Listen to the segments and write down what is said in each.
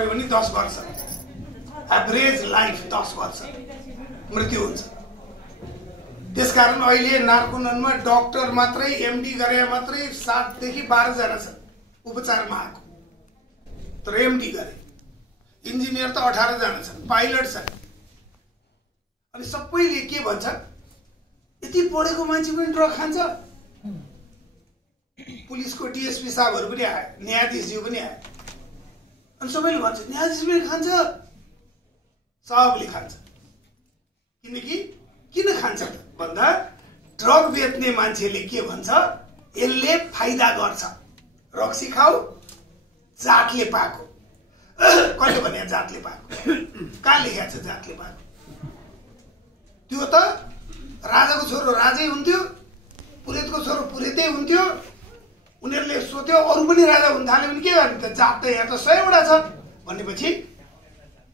पर्यो भने 10 वर्ष, एभरेज लाइफ 10 वर्ष मृत्यु हुन्छ। त्यसकारण अहिले नार्कोनमा डाक्टर मात्रै, एमडी गरे मात्रै 7 देखि 12 जना छन् उपचारमा आएको, तर एमडी गरे। इन्जिनियर त 18 जना छन्, पाइलट छन्। अनि सबैले के भन्छ, यति पढेको मान्छे पनि ड्रग खान्छ। पुलिसको डीएसपी साहबहरू पनि आए, न्यायाधीशज्यू पनि आए, अनि सबैले भन्छ न्यायाधीश पनि खान्छ, सबले खान्छ। किनकि किन खान्छ भन्दा ड्रग बेच्ने मान्छेले के भन्छ, यसले फाइदा गर्छ। रक्सी खाऊ, जातले पाएको। कसले भने जातले पाएको? कहाँ लेखेको छ जातले पाएको? त्यो त राजाको छोरो राजै हुन्थ्यो, पुरेतको छोरो पुरेतै हुन्थ्यो। उनीहरूले सोध्यो अरू पनि राजा हुन थाल्यो भने के गर्ने त, जात त यहाँ त 100 वटा छ भनेपछि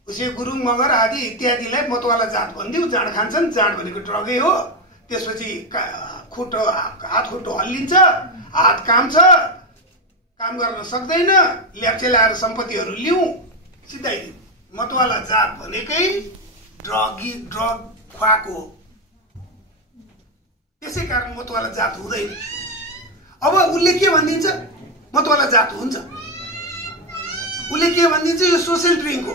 उसै गुरुङ मगर आदि इत्यादिलाई मतवाला जात भनिदियो। जाँड खान्छन्, जाँड भनेको ड्रगै हो। त्यसपछि हात खुट्टो हल्लिन्छ, हात काम्छ, काम गर्न सक्दैन, ल्याप्चे ल्याएर सम्पत्तिहरू लिउँ, सिधाइदिउँ। मतवाला जात भनेकै ड्रग खुवाएको हो। त्यसै कारण मतवाला जात हुँदैन। अब उसले के भनिदिन्छ, मतवाला जात हुन्छ। उसले के भनिदिन्छ, यो सोसल ड्रिङ्क हो।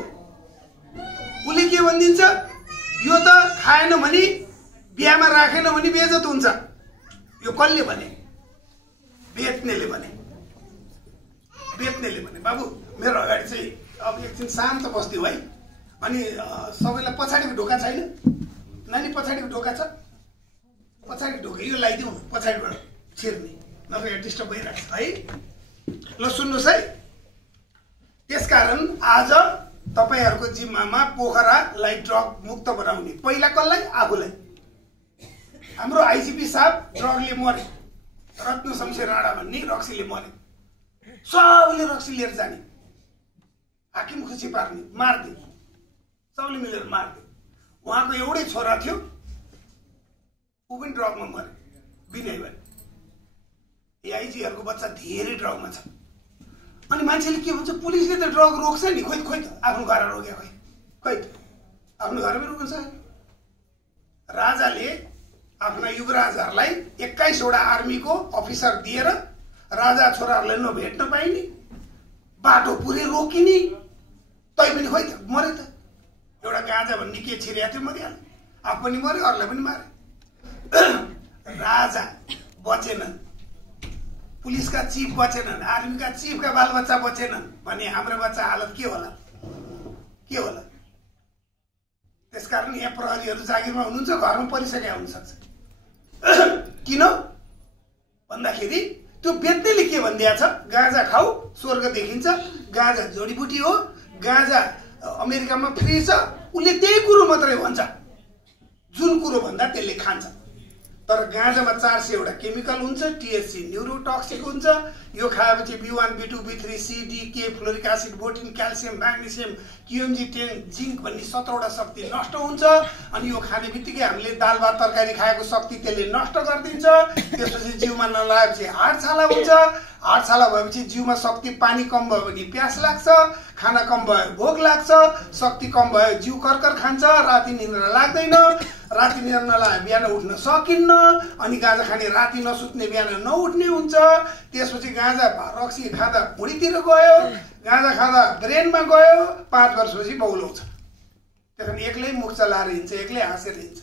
उसले के भनिदिन्छ, यो त खाएन भने, बिहामा राखेन भने बेइज्जत हुन्छ। यो कसले भने? बेच्नेले भने। बाबु मेरो अगाडि चाहिँ अब एकछिन शान्त बस्दियो है। अनि सबैलाई पछाडिको ढोका छैन? नानी पछाडिको ढोका छ? पछाडिको ढोका यो लगाइदिउँ, पछाडिबाट छिर्ने, नत्र यहाँ डिस्टर्ब भइरहेको छ है। ल सुन्नुहोस् है। त्यसकारण आज तपाईहरूको जिम्मामा पोखरालाई ड्रग मुक्त बनाउने। पहिला कसलाई? आफूलाई। हाम्रो आइजिपी साहब ड्रगले मरे, रत्न शमशेर राणा भन्ने रक्सीले मरे। सबैले रक्सी लिएर जाने, हाकिम खुसी पार्ने, मार्दे, सबैले मिलेर मार्दे। उहाँको एउटै छोरा थियो, ऊ पनि ड्रगमा मरे, विनय भाइ। एआइजीहरूको बच्चा धेरै ड्रगमा छ। अनि मान्छेले के भन्छ, पुलिसले त ड्रग रोक्छ नि। खोइ त आफ्नो घर रोक्यो, खोइ त आफ्नो घरमै रोक्न सक्यो। राजाले आफ्ना युवराजहरूलाई 21 वटा आर्मीको अफिसर दिएर राजा छोराहरूलाई नभेट्न पाइने, बाटो पुरै रोकिने, तै पनि खोइ त मरे त। एउटा गाँजा भन्ने के छिरेको थियो, मरिहाल्यो। आफू पनि मऱ्यो, अरूलाई पनि मारे। राजा बचेनन्, पुलिसका चिफ बचेनन्, आर्मीका चिफका बालबच्चा बचेनन् भने हाम्रो बच्चा हालत के होला? त्यसकारण यहाँ प्रहरीहरू जागिरमा हुनुहुन्छ, घरमा परिसकेका हुनसक्छ। किन भन्दाखेरि त्यो बेच्नेले के भनिदिएको छ, गाँजा खाऊ स्वर्ग देखिन्छ, गाँजा जडीबुटी हो, गाँजा अमेरिकामा फ्री छ। उसले त्यही कुरो मात्रै भन्छ, जुन कुरो भन्दा त्यसले खान्छ। तर गाँजामा 400 वटा केमिकल हुन्छ, टीएचसी न्यूरोटक्सिक हुन्छ। यो खाएपछि B1 B2 B3 C D K folic acid biotin calcium magnesium QMG 10 zinc भन्ने 17 वटा शक्ति नष्ट हुन्छ। अनि यो खाने बित्तिकै हामीले दाल भात तरकारी खाएको शक्ति त्यसले नष्ट गरिदिन्छ। त्यसपछि जिउमा नलागेपछि हार्ट छाला हुन्छ, हार्ट छाला भएपछि जिउमा शक्ति, पानी कम भयो भने प्यास लाग्छ, खाना कम भयो भोक लाग्छ, शक्ति कम भयो जिउ करकर खान्छ, राति निद्रा लाग्दैन, राति निद्रा नलागे बिहान उठ्न सकिन्न। अनि गाँजा खाने राति नसुत्ने बिहान नउठ्ने हुन्छ। त्यसपछि गाँजा रक्सी खाँदा भुँडीतिर गयो, गाँजा खाँदा ब्रेनमा गयो, 5 वर्षपछि बौलाउँछ। त्यसकारण एक्लै मुख चलाएर हिँड्छ, एक्लै हाँसेर हिँड्छ।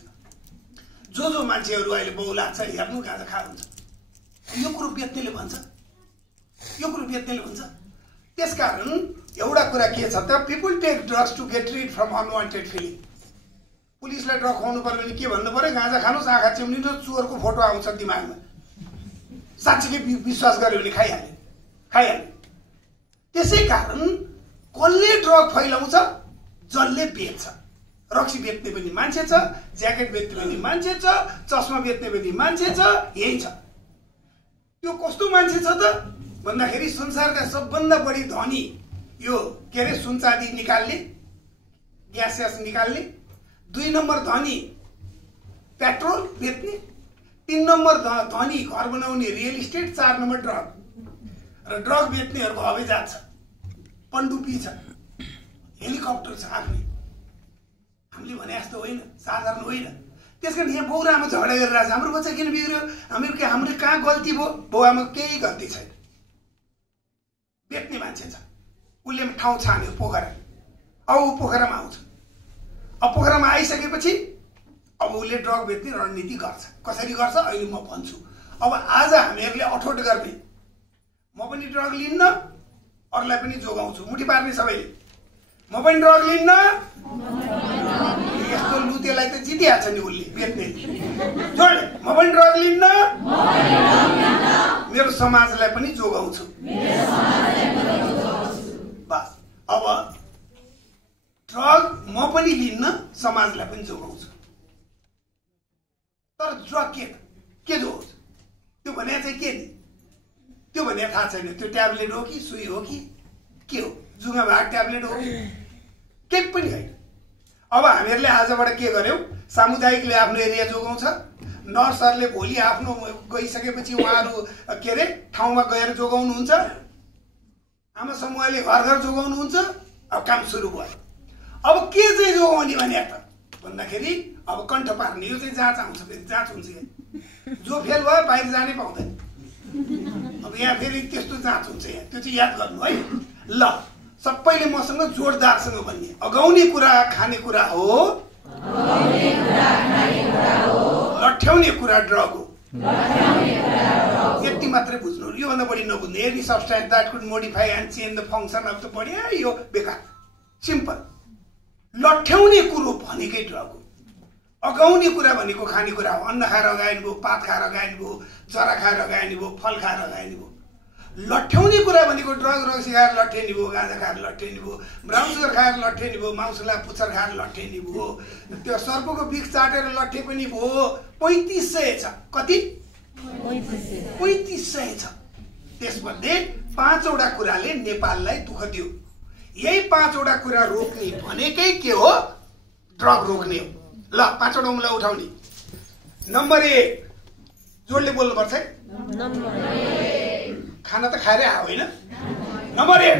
जो मान्छेहरू अहिले बौलाएको छ हेर्नु, गाँजा खा हुन्छ। यो कुरो बेच्नेले भन्छ। त्यसकारण एउटा कुरा के छ त, people take drugs to get rid from unwanted feeling. पुलिसलाई ड्रग खुवाउनु पर्यो भने के भन्नु पर्यो, गाँजा खानुहोस्, आँखा चिम्लिनुहोस्, चोरको फोटो आउँछ दिमागमा। साँच्चीकै विश्वास गर्यो भने खाइहाल्ने। त्यसै कारण कसले ड्रग फैलाउँछ? जसले बेच्छ। रक्सी बेच्ने पनि मान्छे छ, ज्याकेट बेच्ने पनि मान्छे छ, चस्मा बेच्ने पनि मान्छे छ, यही छ। त्यो कस्तो मान्छे छ त भन्दाखेरि संसारका सबभन्दा बढी धनी यो के अरे सुनचाँदी निकाल्ने, ग्यास निकाल्ने। 2 नम्बर धनी पेट्रोल बेच्ने, 3 नम्बर धनी घर बनाउने रियल इस्टेट, 4 नम्बर ड्रग। र ड्रग बेच्नेहरूको हवेजात छ, पण्डुपी छ। हेलिकप्टर छ आफ्नै। हामीले भने जस्तो होइन, साधारण होइन। त्यसकारण यहाँ बाउ र आमा झगडा गरिरहेको छ, हाम्रो बच्चा किन बिग्रियो, हाम्रो कहाँ गल्ती भयो? बाउ आमाको केही गल्ती छैन। बेच्ने मान्छे छ, उसले ठाउँ छान्यो पोखरा, अब ऊ पोखरामा आउँछ। अब पोखरामा आइसकेपछि अब उसले ड्रग बेच्ने रणनीति गर्छ। कसरी गर्छ अहिले म भन्छु। अब आज हामीहरूले अठोट गर्ने, म पनि ड्रग लिन्न, अरूलाई पनि जोगाउँछु, मुठी पार्ने सबैले। म पनि ड्रग लिन्न, यस्तो लुतेलाई त जितिहाल्छ नि उसले बेच्ने जोडले। म पनि ड्रग लिन्न, मेरो समाजलाई पनि जोगाउँछु। बस अब ड्रग म पनि लिन्न, समाजलाई पनि जोगाउँछु। तर ड्रग के जोगाउँछ त्यो भने चाहिँ के नि? त्यो भने थाहा छैन। त्यो ट्याब्लेट हो कि सुई हो कि के हो? जुङ्गा भाग ट्याब्लेट हो कि केही पनि होइन। अब हामीहरूले आजबाट के गर्यौँ? सामुदायिकले आफ्नो एरिया जोगाउँछ, नर्सहरूले भोलि आफ्नो गइसकेपछि उहाँहरू के अरे ठाउँमा गएर जोगाउनुहुन्छ, आमा समूहले घर घर जोगाउनुहुन्छ। अब काम सुरु भयो। अब के चाहिँ जोगाउने भने त भन्दाखेरि अब कण्ठ पार्ने, यो चाहिँ जाँच आउँछ, फेरि जाँच हुन्छ। जो फेल भयो बाहिर जानै पाउँदैन। अब यहाँ फेरि त्यस्तो जाँच हुन्छ, यहाँ त्यो चाहिँ याद गर्नु है। ल सबैले मसँग जोडदारसँग भन्ने, अगाउने कुरा खाने कुरा हो, लट्ठ्याउने कुरा ड्रग हो। यति मात्रै बुझ्नु, योभन्दा बढी नबुझ्नु। Any substance that could modify and change the function of the body, यो बेकार, सिम्पल। लट्ठ्याउने कुरो भनेकै ड्रग हो। अगाउने कुरा भनेको खानेकुरा हो। अन्न खाएर अगाइनु भयो, पात खाएर अगाइनु भयो, जरा खाएर अगाइनु भयो, फल खाएर अगाइनु भयो। लट्ठ्याउने कुरा भनेको ड्रग रक्सी खाएर लट्ठ्याउने भयो, गाँजा खाएर लट्ठ्याउने भयो, ब्राउन सुगर खाएर लट्ठ्याउने भयो, माउसला पुच्छर खाएर लट्ठ्याउने भयो, त्यो सर्पको बिख चाटेर लट्ठे पनि भयो। 3500 छ। कति? 3500 छ। त्यसमध्ये 5वटा कुराले नेपाललाई दुःख दियो। यही 5वटा कुरा रोक्ने भनेकै के हो? ड्रग रोक्ने हो। ल 5वटा उम्ला उठाउने। नम्बर 1 जोडले बोल्नुपर्छ है। खाना त खाएरै आयो होइन? नम्बर 1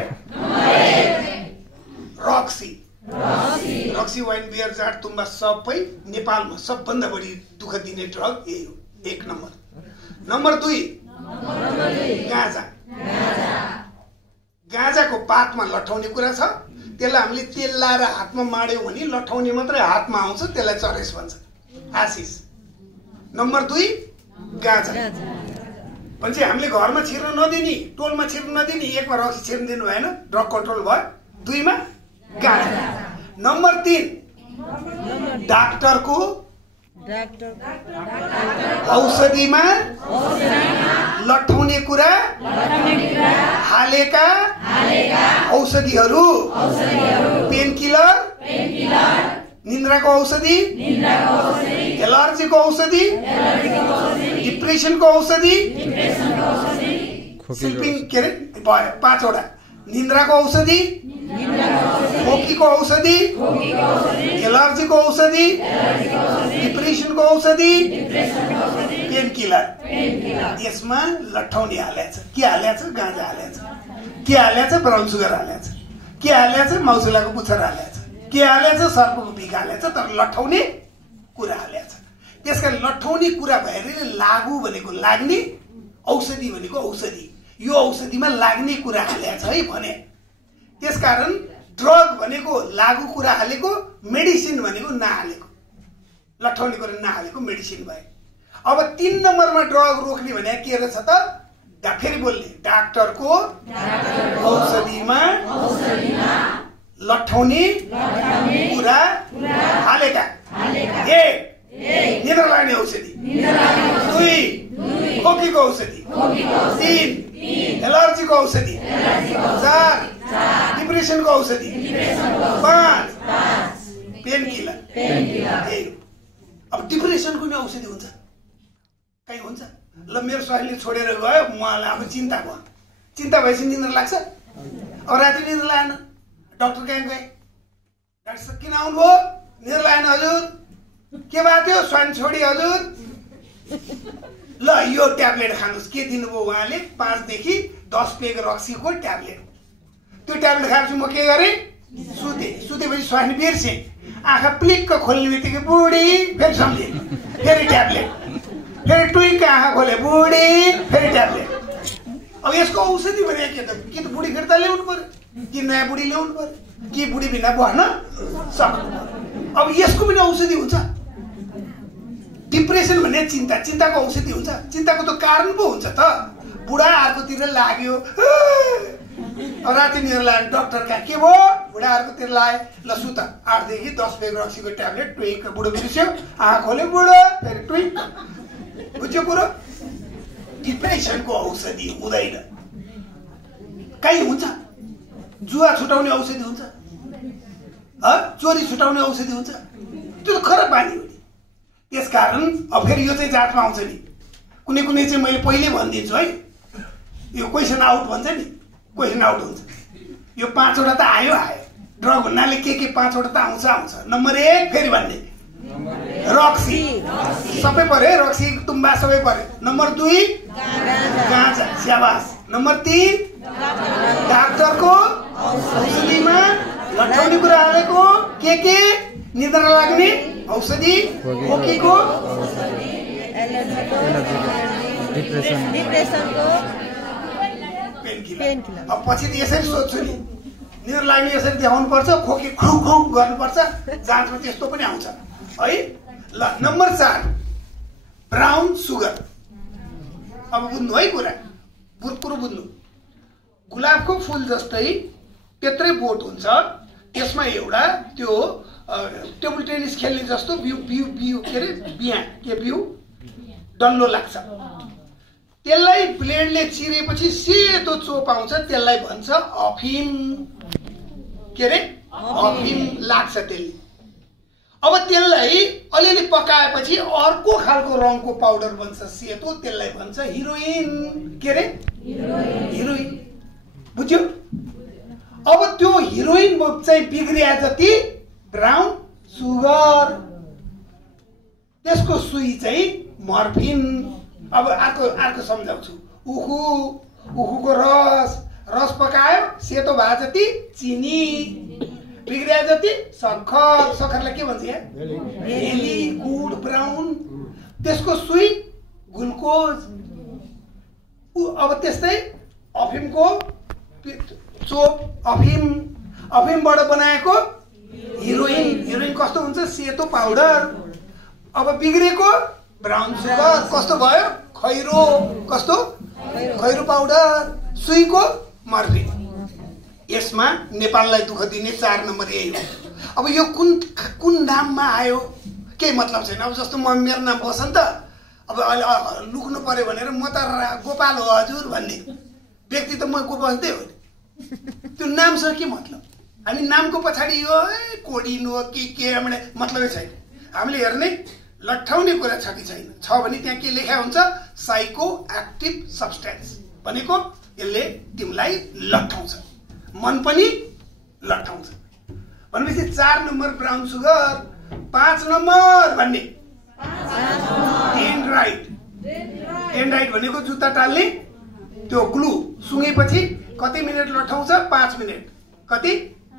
रक्सी। रक्सी, वाइन, बियर, जाट, तुम्बा सबै नेपालमा सबभन्दा बढी दुःख दिने ड्रग यही हो। 1 नम्बर। नम्बर 2 गाँजा। गाँजाको पातमा लट्ठाउने कुरा छ। त्यसलाई हामीले तेल लाएर हातमा माड्यौँ भने लट्ठाउने मात्रै हातमा आउँछ, त्यसलाई चरेस भन्छ, आशिष। नम्बर 2 गाँजा भन्छ हामीले घरमा छिर्न नदिने, टोलमा छिर्न नदिने। 1 मा रक्सी छिर्न दिनु भएन, ड्रग कन्ट्रोल भयो। 2 मा गाँजा। नम्बर 3 डाक्टरको औषधिमा लट्ठाउने कुरा हालेका औषधिहरू, पेन किलर, निन्द्राको औषधि, एलर्जीको औषधि, डिप्रेसनको औषधि, स्लिपिङ के अरे भयो 5वटा। निन्द्राको औषधि, खोकीको औषधि, एलर्जीको औषधि, डिप्रेसनको औषधि, पेन किलर। यसमा लट्ठाउने हालेछ। के हालेछ? गाँजा हालेछ। के हालेछ? Brown sugar हालेछ। के हालेछ? माउसुलाको पुच्छर हालेछ। के हालेछ? सर्पको बिख हालेछ। तर लट्ठाउने कुरा हालेछ। त्यसकारण लट्ठाउने कुरा भएर लागु भनेको लाग्ने, औषधि भनेको औषधि, यो औषधिमा लाग्ने कुरा हालेछ है भने। त्यसकारण ड्रग भनेको लागु कुरा हालेको, मेडिसिन भनेको नहालेको, लट्ठाउने कुरा नहालेको मेडिसिन भयो। अब 3 नम्बरमा ड्रग रोक्ने भने के रहेछ त? फेरि बोल्ने, डाक्टरको औषधिमा लट्ठाउने कुरा हालेका। 1 निद्रा लाग्ने औषधि, 2 खोकीको औषधि, 3 एलर्जीको औषधि, 4 डिप्रेसनको औषधि, 5 पेन किलर। अब डिप्रेसनको नि औषधि हुन्छ? कहीँ हुन्छ? ल मेरो स्वामीले छोडेर गयो, मलाई अब चिन्ता भयो। चिन्ता भएपछि निद्रा लाग्छ? अब राति निद्रा लागेन, डाक्टर कहाँ गए? डाक्टर साहब किन आउनुभयो? निद्रा लागेन हजुर। के भएको थियो? स्वामी छोडी हजुर। ल यो ट्याब्लेट खानुहोस्। के दिनुभयो उहाँले? 5 देखि 10 पेग रक्सीको ट्याब्लेट। त्यो ट्याब्लेट खाएपछि म के गरेँ? सुते। सुतेपछि स्वास्नी बिर्से आँखा प्लिक्क खोल्ने बित्तिकै बुढी फेरि सम्झे फेरि ट्याब्लेट फेरि टुइक्क आँखा खोले बुढी फेरि ट्याब्लेट अब यसको औषधि भने के त बुढी फिर्ता ल्याउनु पर्यो कि नयाँ बुढी ल्याउनु पर्यो कि बुढी बिना बस्न सक्नु पर्यो अब यसको पनि औषधि हुन्छ डिप्रेसन भन्ने चिन्ताको औषधि हुन्छ चिन्ताको त कारण पो हुन्छ त बुढा अर्कोतिर लाग्यो राति निर लाग्यो डक्टर कहाँ के भयो बुढा अर्कोतिर लाग्यो ल सुत 8 देखि 10 बेग रक्सीको ट्याब्लेट ट्विक बुढो बिर्स्यो आँखा खोल्यो बुढो फेरि ट्विक बुझ्यो कुरो डिप्रेसनको औषधि हुँदैन कहीँ हुन्छ जुवा छुटाउने औषधि हुन्छ चोरी छुटाउने औषधि हुन्छ त्यो त खराब बानी हो नि त्यसकारण अब फेरि यो चाहिँ जातमा आउँछ नि कुनै कुनै चाहिँ मैले पहिले भनिदिन्छु है यो क्वेसन आउट भन्छ नि क्वेसन आउट हुन्छ यो 5 वटा त आयो ड्रग हुनाले के 5 वटा त आउँछ नम्बर 1 फेरि भन्ने रक्सी सबै पर्यो रक्सी तुम्बा सबै पर्यो नम्बर 2 गाँजा स्याबास नम्बर 3 डाक्टरको औषधिमा लट्ठाउने कुरा हालेको के निद्रा लाग्ने औषधि खोकीको डिप्रेसनको पेनकिलर अब पछि त यसरी सोध्छु नि निद्रा लाग्ने यसरी देखाउनु पर्छ खोकी खौ खौ गर्नुपर्छ जाँचमा त्यस्तो पनि आउँछ है ल नम्बर 4 ब्राउन सुगर अब बुझ्नु है कुरा कुरो बुझ्नु गुलाबको फूल जस्तै त्यत्रै बोट हुन्छ त्यसमा एउटा त्यो टेबल टेनिस खेल्ने जस्तो बिउ के अरे बिउ डल्लो लाग्छ त्यसलाई ब्लेडले चिरेपछि सेतो चोप आउँछ त्यसलाई भन्छ अफिम के अरे अफिम लाग्छ त्यसले अब त्यसलाई अलिअलि पकाएपछि अर्को खालको रङको पाउडर बन्छ सेतो त्यसलाई भन्छ हिरोइन के अरे हिरोइन बुझ्यो अब त्यो हिरोइन चाहिँ बिग्रिया जति ब्राउन सुगर त्यसको सुई चाहिँ मर्फिन अब अर्को सम्झाउँछु उखुको रस पकायो सेतो भए जति चिनी बिग्रिया जति सक्खरलाई के भन्छ यहाँ भेली गुड ब्राउन त्यसको सुई ग्लुकोज अब त्यस्तै अफिमको चोप अफिमबाट बनाएको हिरोइन कस्तो हुन्छ सेतो पाउडर अब बिग्रेको ब्राउन सुगर कस्तो भयो खैरो पाउडर सुईको मर्फिन यसमा नेपाललाई दुःख दिने 4 नम्बर यही हो अब यो कुन नाममा आयो केही मतलब छैन अब जस्तो मेरो नाम बसन्त अब लुक्नु पर्यो भनेर म त गोपाल हो हजुर भन्ने व्यक्ति त म गोपालतै हो त्यो नामसँग के मतलब हामी नामको पछाडि यो कोडिन हो के मतलबै छैन हामीले हेर्ने लट्ठाउने कुरा छ कि छैन छ भने त्यहाँ के लेखा हुन्छ साइको एक्टिभ सब्सटेन्स भनेको यसले तिमीलाई लट्ठाउँछ मन पनि लट्ठाउँछ भनेपछि 4 नम्बर ब्राउन सुगर 5 नम्बर भन्ने डेन्ड्राइट भनेको जुत्ता टाल्ने त्यो ग्लु सुँगेपछि कति मिनट लट्ठाउँछ 5 मिनट कति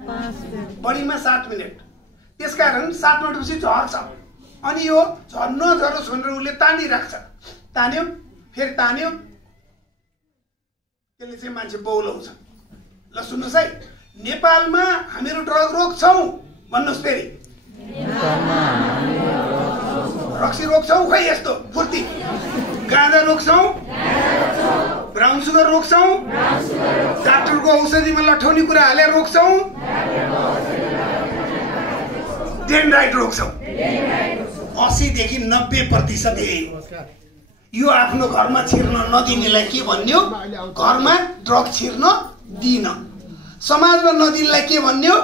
5 बढीमा 7 मिनट त्यसकारण 7 मिनटपछि झर्छ अनि यो झर्न झरोस् भनेर उसले तानिराख्छ तान्यो फेरि तान्यो त्यसले चाहिँ मान्छे बौलाउँछ ल सुन्नुहोस् है नेपालमा हामीहरू ड्रग रोक्छौँ भन्नुहोस् फेरि रक्सी रोक्छौँ खै यस्तो फुर्ती गाँजा रोक्छौँ ब्राउन सुगर रोक्छौँ डाक्टरको औषधिमा लट्ठाउने कुरा हालेर रोक्छौँ डेन्ड्राइट रोक्छौँ 80 देखि 90% यही हो यो आफ्नो घरमा छिर्न नदिनेलाई के भन्यो घरमा ड्रग छिर्न दिन समाजमा नदिनलाई के भन्यो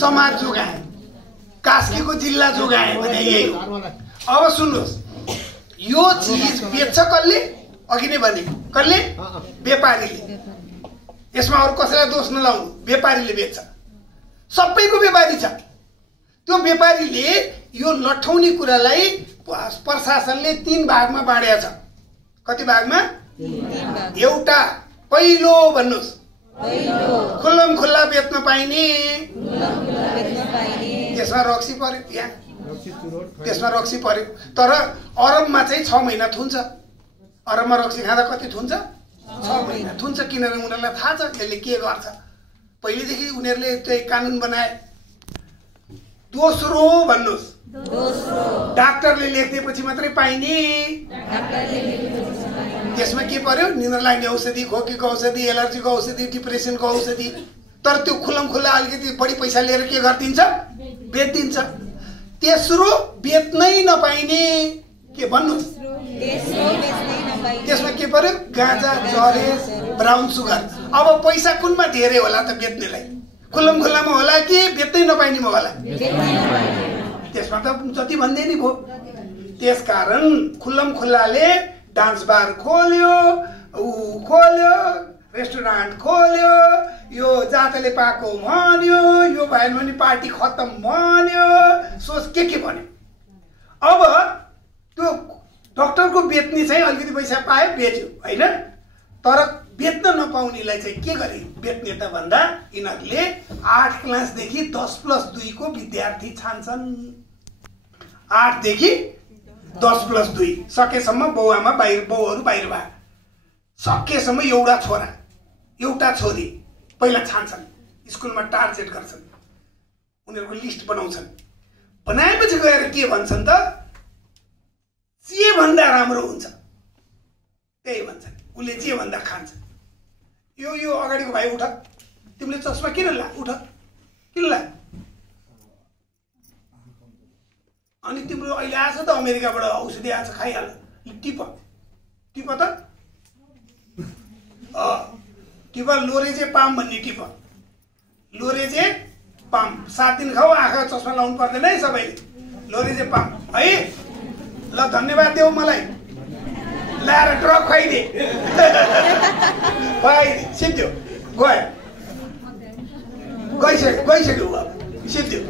समाज जोगाए कास्कीको जिल्ला जोगाए भने यही हो अब सुन्नुहोस् यो चीज बेच्छ कसले अघि नै भने कसले व्यापारीले यसमा अरू कसैलाई दोष नलाउनु व्यापारीले बेच्छ सबैको व्यापारी छ त्यो व्यापारीले यो लट्ठाउने कुरालाई प्रशासनले 3 भागमा बाँडेको छ कति भागमा एउटा पहिलो भन्नुहोस् खुल्लम खुल्ला बेच्न पाइने त्यसमा रक्सी पर्यो यहाँ त्यसमा रक्सी पर्यो तर अरबमा चाहिँ 6 महिना थुन्छ अरबमा रक्सी खाँदा कति थुन्छ 6 महिना थुन्छ किनभने उनीहरूलाई थाहा छ यसले के गर्छ पहिलेदेखि उनीहरूले चाहिँ कानुन बनाए दोस्रो भन्नुस् डाक्टरले लेख्दिएपछि मात्रै पाइने त्यसमा के पर्यो निद्रा लाग्ने औषधि खोकीको औषधि एलर्जीको औषधि डिप्रेसनको औषधि तर त्यो खुल्लम खुल्ला अलिकति बढी पैसा लिएर के गरिदिन्छ बेचिदिन्छ तेस्रो बेच्नै नपाइने के भन्नुस् त्यसमा के पर्यो गाँजा जरेस ब्राउन सुगर अब पैसा कुनमा धेरै होला त बेच्नेलाई खुल्लम खुल्लामा होला कि बेच्नै नपाइनेमा होला त्यसमा त जति भन्दै नि भयो त्यसकारण खुल्लम खुल्लाले डान्स बार खोल्यो रेस्टुरेन्ट खोल्यो यो जातले पाएको भन्यो यो भएन भने पार्टी खत्तम भन्यो सोच के भन्यो अब त्यो डक्टरको बेच्ने चाहिँ अलिकति पैसा पायो बेच्यो होइन तर बेच्न नपाउनेलाई चाहिँ के गरे बेच्ने त भन्दा यिनीहरूले 8 क्लासदेखि 10+2 को विद्यार्थी छान्छन् 8 देखि 10+2 सकेसम्म बाउआमा बाउहरू बाहिर भए सकेसम्म एउटा छोरा एउटा छोरी पहिला छान्छन् स्कुलमा टार्गेट गर्छन् उनीहरूको लिस्ट बनाउँछन् बनाएपछि गएर के भन्छन् त जे भन्दा राम्रो हुन्छ त्यही भन्छन् उसले जे भन्दा खान्छ यो अगाडिको भाइ उठ तिमीले चस्मा किन ला उठ किन ला अनि तिम्रो अहिले आछ त अमेरिकाबाट औषधि आछ खाइहाल टिप त टिप लोरेजे पाम भन्ने टिप लोरेजे पाम 7 दिन खाऊ आँखा चस्मा लाउनु पर्दैन है सबैले लोरेजे पाम है ल धन्यवाद देऊ मलाई लाएर ड्रग खुवाइदे सिद्धो गइसक्यो अब सिद्धो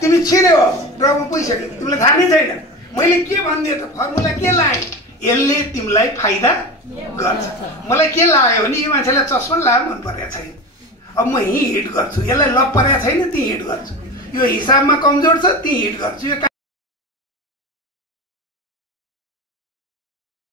तिमी छिर्यौ ड्रगमा पुगिसक्यो तिमीलाई थाहा नै छैन मैले के भनिदिएँ त फर्मुला के लाएँ यसले तिमीलाई फाइदा गर्छ मलाई के लाग्यो भने यो मान्छेलाई चस्मा लायो मन परेको छैन अब म हिट गर्छु यसलाई लप परेको छैन ती हिट गर्छु यो हिसाबमा कमजोर छ ती हिट गर्छु यो